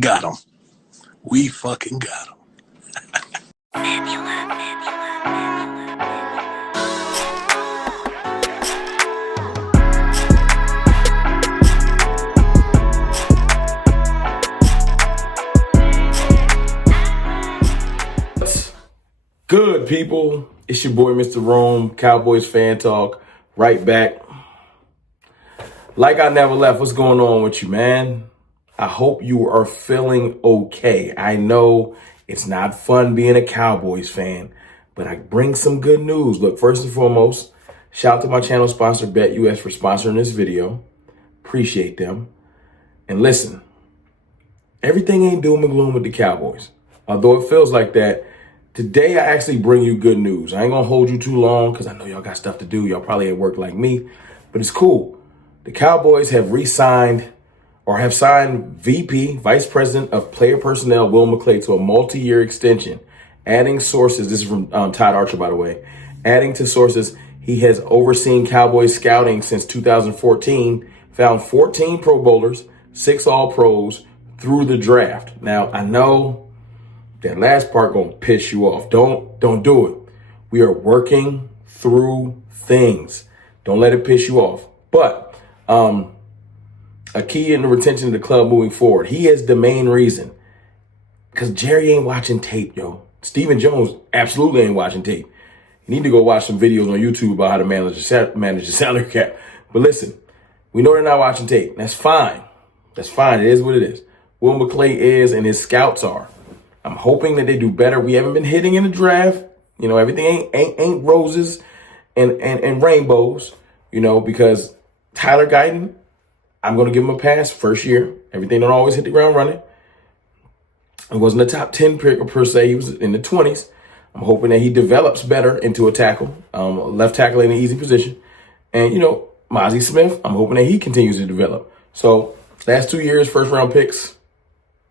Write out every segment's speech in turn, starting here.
Got him. We fucking got him. Good people, it's your boy Mr. Rome, Cowboys Fan Talk, right back. Like I never left, what's going on with you, man? I hope you are feeling okay. I know it's not fun being a Cowboys fan, but I bring some good news. Look, first and foremost, shout out to my channel sponsor, BetUS, for sponsoring this video. Appreciate them. And listen, everything ain't doom and gloom with the Cowboys. Although it feels like that, today I actually bring you good news. I ain't gonna hold you too long because I know y'all got stuff to do. Y'all probably at work like me, but it's cool. The Cowboys have re-signed or have signed VP, Vice President of Player Personnel, Will McClay, to a multi-year extension. Adding sources, this is from Todd Archer, by the way, adding to sources, he has overseen Cowboys scouting since 2014, found 14 Pro Bowlers, 6 All-Pros through the draft. Now, I know that last part gonna piss you off. Don't do it. We are working through things. Don't let it piss you off. But a key in the retention of the club moving forward. He is the main reason. Because Jerry ain't watching tape, yo. Stephen Jones absolutely ain't watching tape. You need to go watch some videos on YouTube about how to manage the salary cap. But listen, we know they're not watching tape. That's fine. That's fine. It is what it is. Will McClay is, and his scouts are. I'm hoping that they do better. We haven't been hitting in the draft. You know, everything ain't roses and rainbows, you know, because Tyler Guyton, I'm going to give him a pass first year. Everything don't always hit the ground running. It wasn't a top 10 pick per se. He was in the 20s. I'm hoping that he develops better into a tackle, left tackle in an easy position. And, you know, Mozzie Smith, I'm hoping that he continues to develop. So last 2 years, first round picks.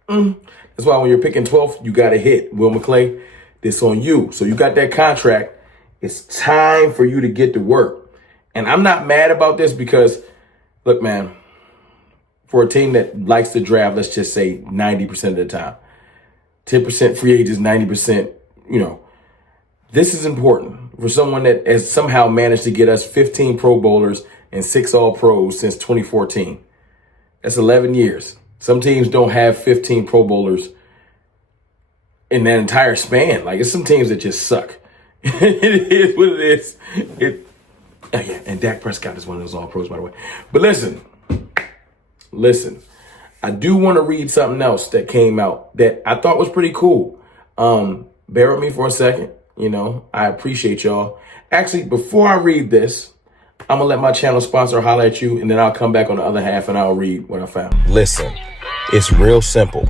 That's why when you're picking 12th, you got to hit. Will McClay, this on you. So you got that contract. It's time for you to get to work. And I'm not mad about this because, look, man, for a team that likes to draft, let's just say 90% of the time, 10% free agents, 90%, you know, this is important for someone that has somehow managed to get us 15 Pro Bowlers and 6 All-Pros since 2014. That's 11 years. Some teams don't have 15 Pro Bowlers in that entire span. Like, it's some teams that just suck. It is what it is. Yeah, and Dak Prescott is one of those All-Pros, by the way. But listen, I do want to read something else that came out that I thought was pretty cool. Bear with me for a second. You know, I appreciate y'all. Actually, before I read this, I'm going to let my channel sponsor holler at you, and then I'll come back on the other half and I'll read what I found. Listen, it's real simple.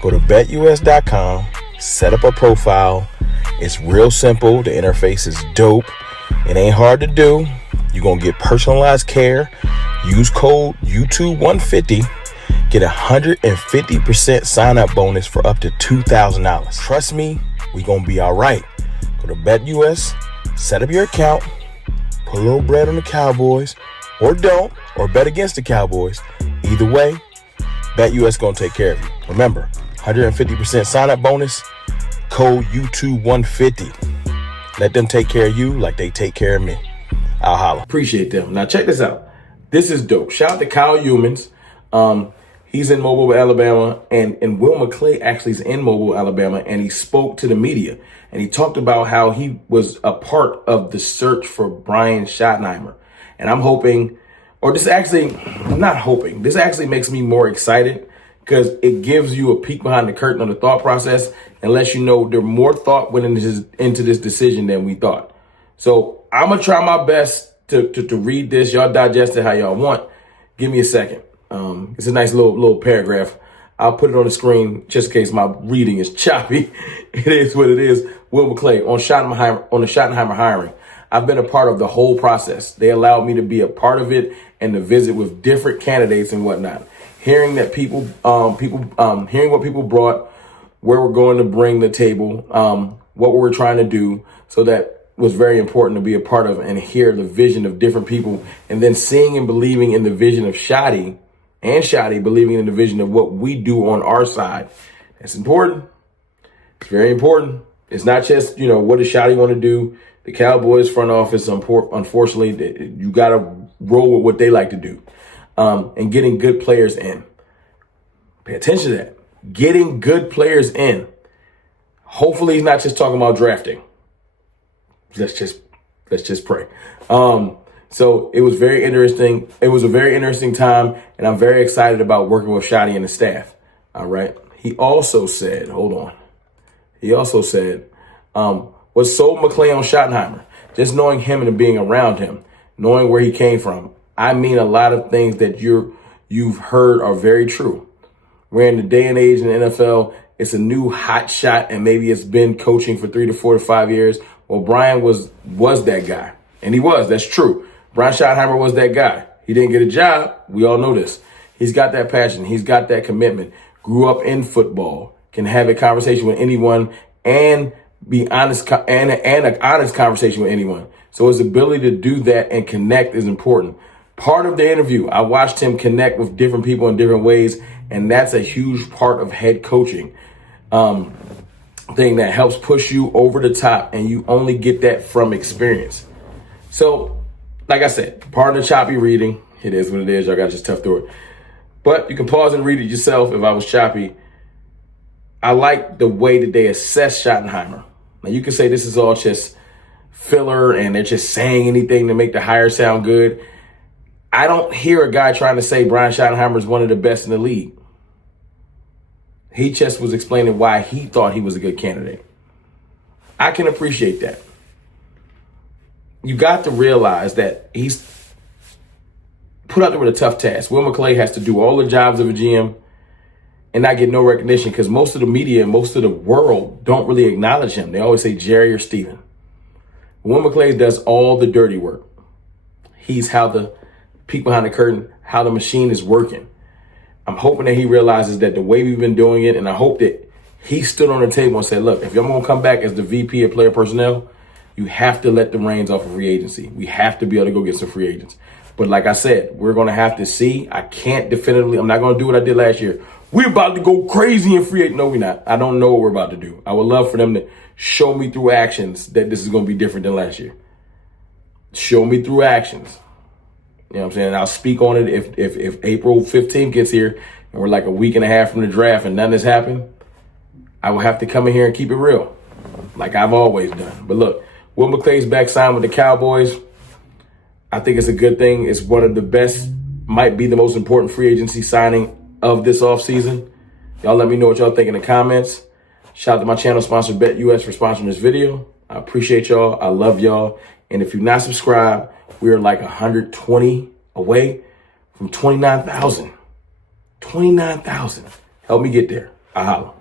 Go to betus.com, set up a profile. It's real simple. The interface is dope. It ain't hard to do. You're going to get personalized care. Use code YouTube150. Get 150% sign-up bonus for up to $2,000. Trust me, we going to be all right. Go to BetUS, set up your account, put a little bread on the Cowboys, or don't, or bet against the Cowboys. Either way, BetUS going to take care of you. Remember, 150% sign-up bonus, code YouTube150. Let them take care of you like they take care of me. I'll holler. Appreciate them. Now check this out. This is dope. Shout out to Kyle Humans. He's in Mobile, Alabama, and Will McClay actually is in Mobile, Alabama, and he spoke to the media. And he talked about how he was a part of the search for Brian Schottenheimer. And I'm hoping, or this actually, I'm not hoping, this actually makes me more excited because it gives you a peek behind the curtain on the thought process and lets you know there more thought went into this decision than we thought. So I'm going to try my best to read this. Y'all digest it how y'all want. Give me a second. It's a nice little paragraph. I'll put it on the screen just in case my reading is choppy. It is what it is. Will McClay on the Schottenheimer hiring. I've been a part of the whole process. They allowed me to be a part of it and to visit with different candidates and whatnot. Hearing that hearing what people brought, where we're going to bring the table, what we're trying to do. So that was very important to be a part of and hear the vision of different people. And then seeing and believing in the vision of Shotty and Shotty believing in the vision of what we do on our side. It's important. It's very important. It's not just, what does Shotty want to do? The Cowboys front office, unfortunately, you got to roll with what they like to do. And getting good players in. Pay attention to that. Getting good players in. Hopefully he's not just talking about drafting. Let's just pray. So it was very interesting. It was a very interesting time, and I'm very excited about working with Shotty and the staff. All right. He also said, what sold McClay on Schottenheimer, just knowing him and being around him, knowing where he came from. I mean, a lot of things that you've heard are very true. We're in the day and age in the NFL. It's a new hot shot, and maybe it's been coaching for 3 to 4 to 5 years. Well, Brian was that guy, and he was. That's true. Brian Schottenheimer was that guy. He didn't get a job. We all know this. He's got that passion. He's got that commitment. Grew up in football. Can have a conversation with anyone and be honest and an honest conversation with anyone. So his ability to do that and connect is important. Part of the interview, I watched him connect with different people in different ways, and that's a huge part of head coaching. Thing that helps push you over the top, and you only get that from experience. So, like I said, part of the choppy reading, it is what it is. Y'all got to just tough through it. But you can pause and read it yourself if I was choppy. I like the way that they assess Schottenheimer. Now, you can say this is all just filler and they're just saying anything to make the hire sound good. I don't hear a guy trying to say Brian Schottenheimer is one of the best in the league. He just was explaining why he thought he was a good candidate. I can appreciate that. You got to realize that he's put out there with a tough task. Will McClay has to do all the jobs of a GM and not get no recognition because most of the media and most of the world don't really acknowledge him. They always say Jerry or Steven. Will McClay does all the dirty work. He's how the peek behind the curtain, how the machine is working. I'm hoping that he realizes that the way we've been doing it, and I hope that he stood on the table and said, look, if y'all going to come back as the VP of player personnel, you have to let the reins off of free agency. We have to be able to go get some free agents. But like I said, we're going to have to see. I can't definitively, I'm not going to do what I did last year. We're about to go crazy in free agency. No, we're not. I don't know what we're about to do. I would love for them to show me through actions that this is going to be different than last year. Show me through actions. You know what I'm saying? I'll speak on it if April 15th gets here and we're like a week and a half from the draft and nothing has happened. I will have to come in here and keep it real like I've always done. But look, Will McClay's back signed with the Cowboys. I think it's a good thing. It's one of the best, might be the most important free agency signing of this offseason. Y'all let me know what y'all think in the comments. Shout out to my channel sponsor, BetUS, for sponsoring this video. I appreciate y'all. I love y'all. And if you're not subscribed, we are like 120 away from 29,000. 29,000. Help me get there. I holla.